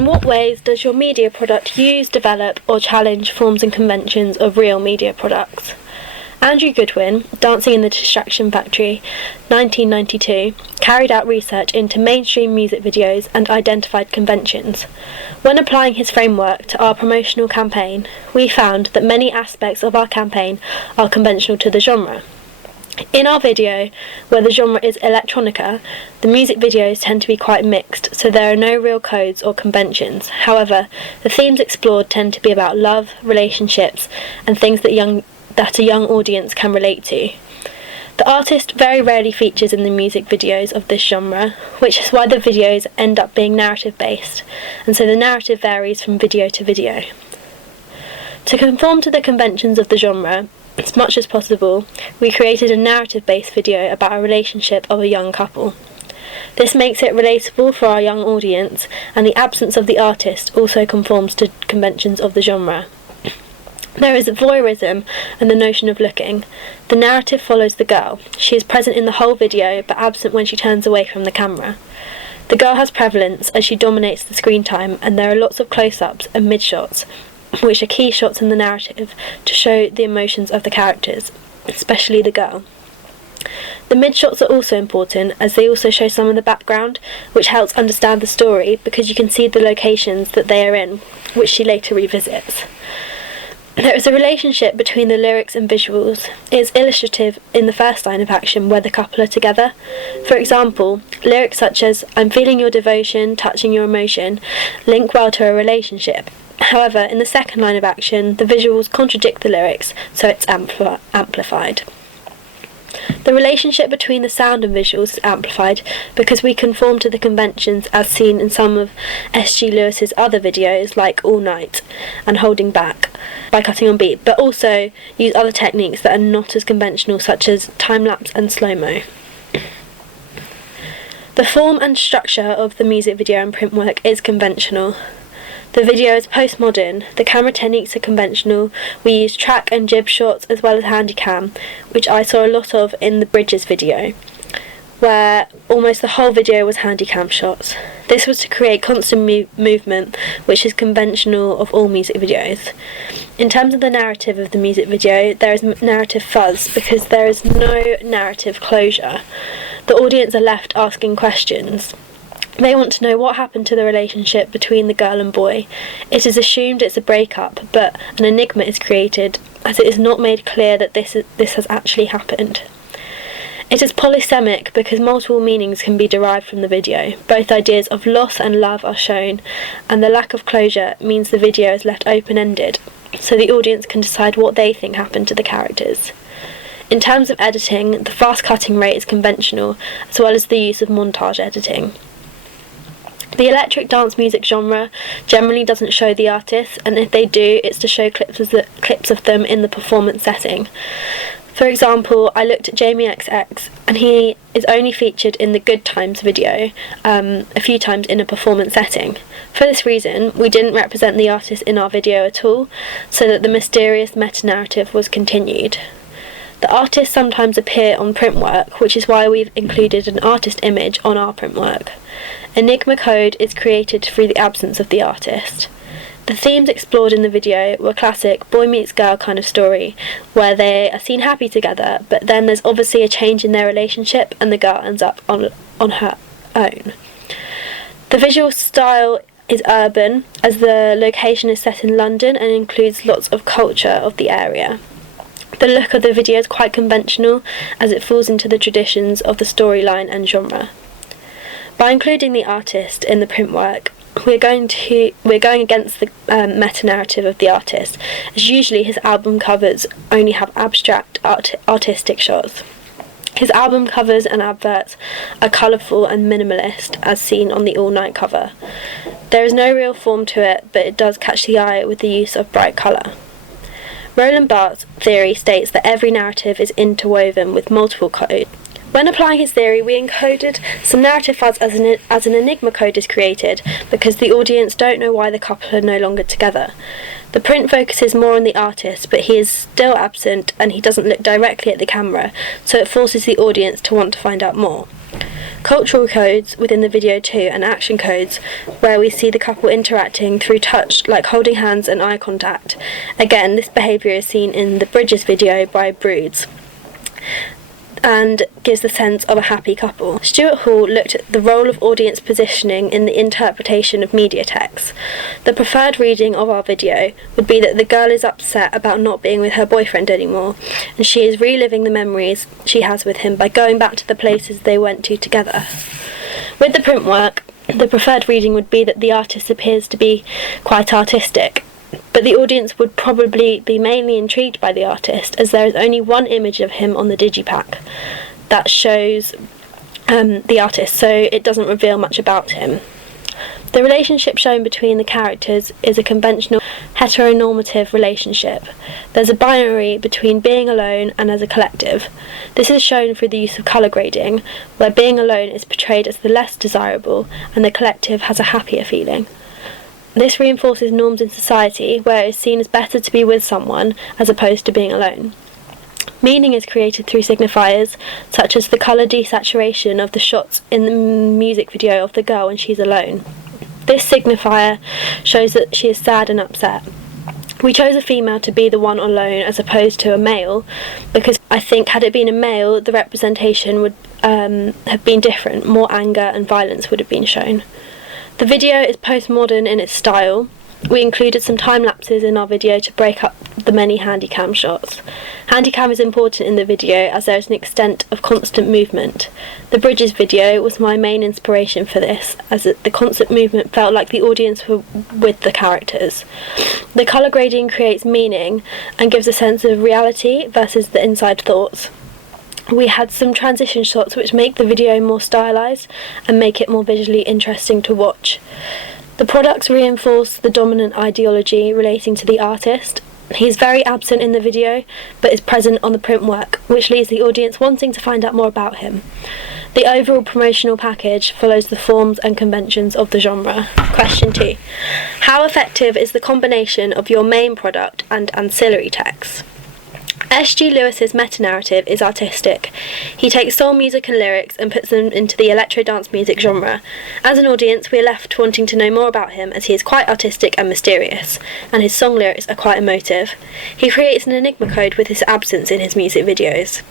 In what ways does your media product use, develop or challenge forms and conventions of real media products? Andrew Goodwin, Dancing in the Distraction Factory, 1992, carried out research into mainstream music videos and identified conventions. When applying his framework to our promotional campaign, we found that many aspects of our campaign are conventional to the genre. In our video, where the genre is electronica, the music videos tend to be quite mixed, so there are no real codes or conventions. However, the themes explored tend to be about love, relationships, and things that a young audience can relate to. The artist very rarely features in the music videos of this genre, which is why the videos end up being narrative-based, and so the narrative varies from video to video. To conform to the conventions of the genre, as much as possible, we created a narrative-based video about a relationship of a young couple. This makes it relatable for our young audience, and the absence of the artist also conforms to conventions of the genre. There is voyeurism and the notion of looking. The narrative follows the girl. She is present in the whole video, but absent when she turns away from the camera. The girl has prevalence as she dominates the screen time, and there are lots of close-ups and mid-shots, which are key shots in the narrative to show the emotions of the characters, especially the girl. The mid-shots are also important, as they also show some of the background, which helps understand the story because you can see the locations that they are in, which she later revisits. There is a relationship between the lyrics and visuals. It is illustrative in the first line of action where the couple are together. For example, lyrics such as "I'm feeling your devotion, touching your emotion" link well to a relationship. However, in the second line of action, the visuals contradict the lyrics, so it's amplified. The relationship between the sound and visuals is amplified because we conform to the conventions as seen in some of S.G. Lewis's other videos like All Night and Holding Back by cutting on beat, but also use other techniques that are not as conventional, such as time-lapse and slow-mo. The form and structure of the music video and print work is conventional. The video is postmodern, the camera techniques are conventional, we use track and jib shots as well as handycam, which I saw a lot of in the Bridges video, where almost the whole video was handycam shots. This was to create constant movement, which is conventional of all music videos. In terms of the narrative of the music video, there is narrative fuzz because there is no narrative closure. The audience are left asking questions. They want to know what happened to the relationship between the girl and boy. It is assumed it's a breakup, but an enigma is created as it is not made clear that this has actually happened. It is polysemic because multiple meanings can be derived from the video. Both ideas of loss and love are shown, and the lack of closure means the video is left open-ended, so the audience can decide what they think happened to the characters. In terms of editing, the fast cutting rate is conventional, as well as the use of montage editing. The electric dance music genre generally doesn't show the artists, and if they do, it's to show clips of them in the performance setting. For example, I looked at Jamie XX, and he is only featured in the Good Times video a few times in a performance setting. For this reason, we didn't represent the artist in our video at all, so that the mysterious meta-narrative was continued. The artists sometimes appear on print work, which is why we've included an artist image on our print work. Enigma code is created through the absence of the artist. The themes explored in the video were classic boy meets girl kind of story, where they are seen happy together, but then there's obviously a change in their relationship and the girl ends up on her own. The visual style is urban, as the location is set in London and includes lots of culture of the area. The look of the video is quite conventional, as it falls into the traditions of the storyline and genre. By including the artist in the print work, we're going against the meta-narrative of the artist, as usually his album covers only have abstract artistic shots. His album covers and adverts are colourful and minimalist, as seen on the All Night cover. There is no real form to it, but it does catch the eye with the use of bright colour. Roland Barthes' theory states that every narrative is interwoven with multiple codes. When applying his theory, we encoded some narrative fuzz as an enigma code is created, because the audience don't know why the couple are no longer together. The print focuses more on the artist, but he is still absent and he doesn't look directly at the camera, so it forces the audience to want to find out more. cultural codes within the video too, and action codes where we see the couple interacting through touch, like holding hands and eye contact. Again, this behaviour is seen in the Bridges video by Broods and gives the sense of a happy couple. Stuart Hall looked at the role of audience positioning in the interpretation of media text. The preferred reading of our video would be that the girl is upset about not being with her boyfriend anymore, and she is reliving the memories she has with him by going back to the places they went to together. With the print work, the preferred reading would be that the artist appears to be quite artistic, but the audience would probably be mainly intrigued by the artist, as there is only one image of him on the digipack that shows the artist, so it doesn't reveal much about him. The relationship shown between the characters is a conventional heteronormative relationship. There's a binary between being alone and as a collective. This is shown through the use of colour grading, where being alone is portrayed as the less desirable and the collective has a happier feeling. This reinforces norms in society where it is seen as better to be with someone as opposed to being alone. Meaning is created through signifiers, such as the colour desaturation of the shots in the music video of the girl when she's alone. This signifier shows that she is sad and upset. We chose a female to be the one alone as opposed to a male, because I think had it been a male, the representation would have been different. More anger and violence would have been shown. The video is postmodern in its style. We included some time lapses in our video to break up the many handycam shots. Handycam is important in the video as there is an extent of constant movement. The Bridges video was my main inspiration for this, as the constant movement felt like the audience were with the characters. The colour grading creates meaning and gives a sense of reality versus the inside thoughts. We had some transition shots which make the video more stylised and make it more visually interesting to watch. The products reinforce the dominant ideology relating to the artist. He is very absent in the video, but is present on the print work, which leaves the audience wanting to find out more about him. The overall promotional package follows the forms and conventions of the genre. Question 2. How effective is the combination of your main product and ancillary texts? S.G. Lewis's meta-narrative is artistic. He takes soul music and lyrics and puts them into the electro-dance music genre. As an audience, we are left wanting to know more about him, as he is quite artistic and mysterious, and his song lyrics are quite emotive. He creates an enigma code with his absence in his music videos.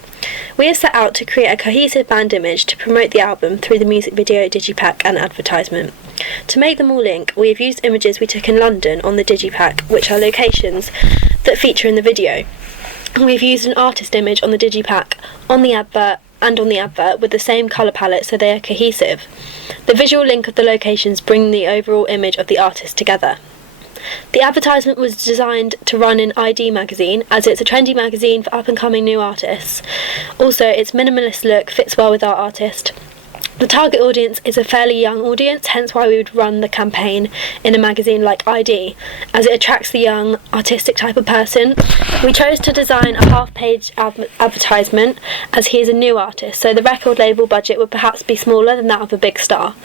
We have set out to create a cohesive band image to promote the album through the music video, digipack and advertisement. To make them all link, we have used images we took in London on the digipack, which are locations that feature in the video. We've used an artist image on the digipack, on the advert with the same colour palette so they are cohesive. The visual link of the locations bring the overall image of the artist together. The advertisement was designed to run in ID magazine, as it's a trendy magazine for up-and-coming new artists. Also, its minimalist look fits well with our artist. The target audience is a fairly young audience, hence why we would run the campaign in a magazine like ID, as it attracts the young, artistic type of person. We chose to design a half-page advertisement, as he is a new artist, so the record label budget would perhaps be smaller than that of a big star.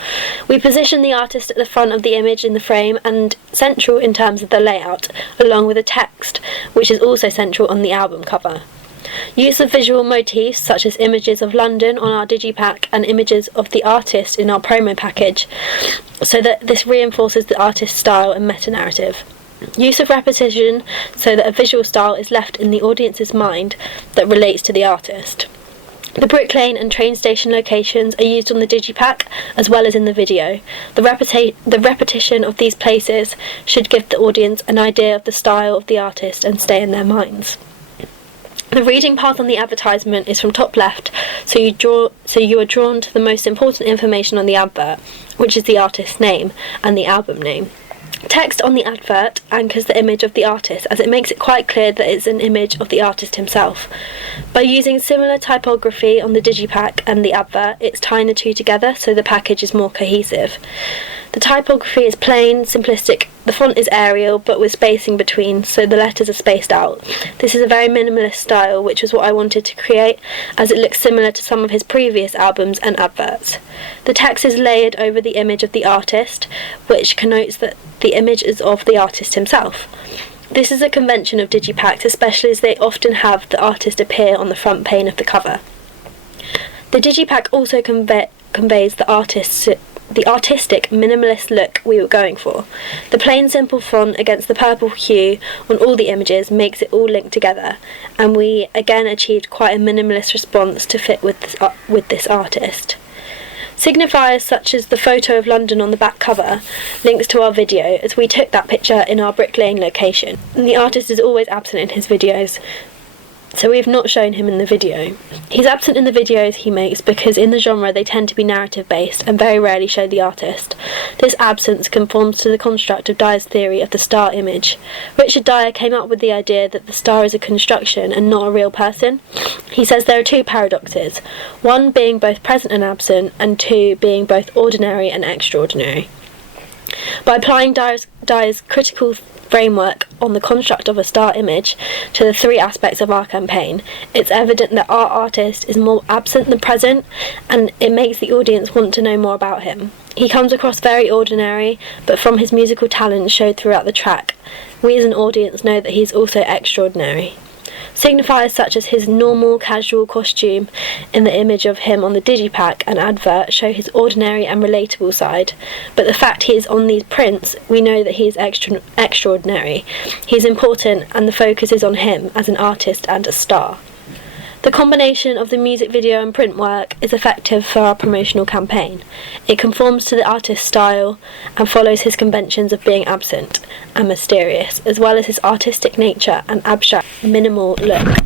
We position the artist at the front of the image in the frame and central in terms of the layout, along with a text, which is also central on the album cover. Use of visual motifs such as images of London on our digipack and images of the artist in our promo package, so that this reinforces the artist's style and meta-narrative. Use of repetition so that a visual style is left in the audience's mind that relates to the artist. The Brick Lane and train station locations are used on the digipack as well as in the video. The repetition of these places should give the audience an idea of the style of the artist and stay in their minds. The reading path on the advertisement is from top left, so you are drawn to the most important information on the advert, which is the artist's name and the album name. Text on the advert anchors the image of the artist, as it makes it quite clear that it's an image of the artist himself. By using similar typography on the digipack and the advert, it's tying the two together so the package is more cohesive. The typography is plain, simplistic. The font is Arial, but with spacing between, so the letters are spaced out. This is a very minimalist style, which was what I wanted to create, as it looks similar to some of his previous albums and adverts. The text is layered over the image of the artist, which connotes that the image is of the artist himself. This is a convention of digipacks, especially as they often have the artist appear on the front pane of the cover. The digipack also conveys the artistic minimalist look we were going for. The plain simple font against the purple hue on all the images makes it all linked together, and we again achieved quite a minimalist response to fit with this artist. Signifiers such as the photo of London on the back cover links to our video, as we took that picture in our Brick Lane location. And the artist is always absent in his videos, so we have not shown him in the video. He's absent in the videos he makes because in the genre they tend to be narrative based and very rarely show the artist. This absence conforms to the construct of Dyer's theory of the star image. Richard Dyer came up with the idea that the star is a construction and not a real person. He says there are two paradoxes, one being both present and absent, and two being both ordinary and extraordinary. By applying Dyer's critical framework on the construct of a star image to the three aspects of our campaign, it's evident that our artist is more absent than present, and it makes the audience want to know more about him. He comes across very ordinary, but from his musical talent showed throughout the track, we as an audience know that he's also extraordinary. Signifiers such as his normal casual costume in the image of him on the digipack and advert show his ordinary and relatable side, but the fact he is on these prints, we know that he is extraordinary. He's important, and the focus is on him as an artist and a star. The combination of the music video and print work is effective for our promotional campaign. It conforms to the artist's style and follows his conventions of being absent and mysterious, as well as his artistic nature and abstract, minimal look.